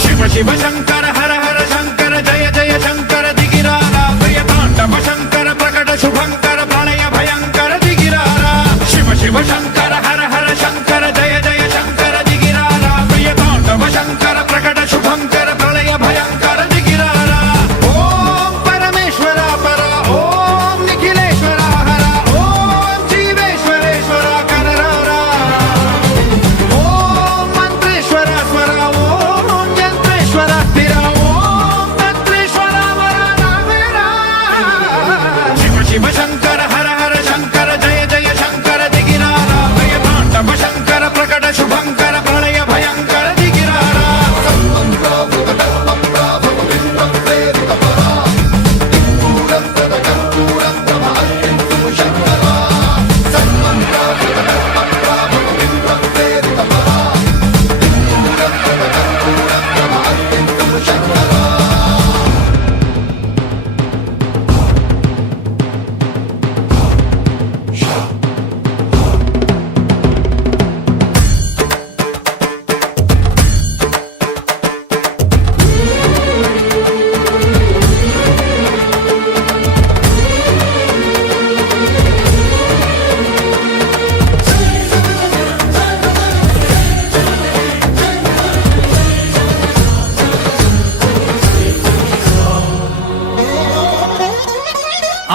శివ శివ శంకర హర హర శంకర జయ జయ శంకర దిగిరారా ప్రియ తాండవ శంకర ప్రకట శుభంకర ప్రళయ భయంకర దిగిరారా శివ శివ శంకర హర హర శంకర జయ జయ శంకర దిగిరారా ప్రియ తాండవ శంకర ప్రకట శుభంకర ప్రళయ భయంకర దిగిరారా ఓం పరమేశ్వర పర ఓం నిఖిలేశ్వర హర ఓం జీవేశ్వరేశ్వర కనరారా ఓం మంత్రేశ్వర స్వర ఓం యంత్రేశ్వర స్థిర ఓం తంత్రేశ్వర వర రామేరా శివ శివ శంకర హర హర శంకర జయ జయ శంకర దిగిరారా ప్రియ తాండవ శంకర ప్రకట శుభంకర ప్రళయ భయంకర దిగిరారా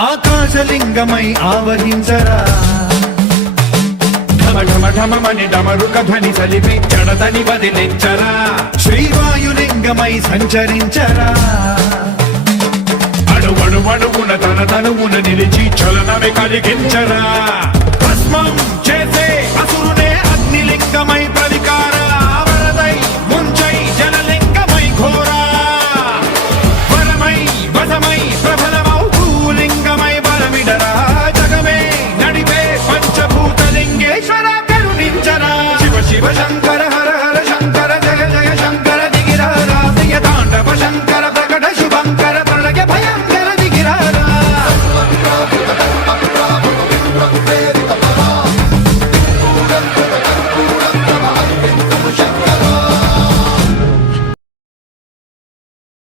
ఆకాశలింగమై ఆవహించరా ఢమ ఢమ ఢమమని డమరుక ధ్వని సలిపి జడదని వదిలించరా శ్రీవాయులింగమై సంచరించరా అణువణువున తన తనువున నిలిచి చలనమే కలిగించరా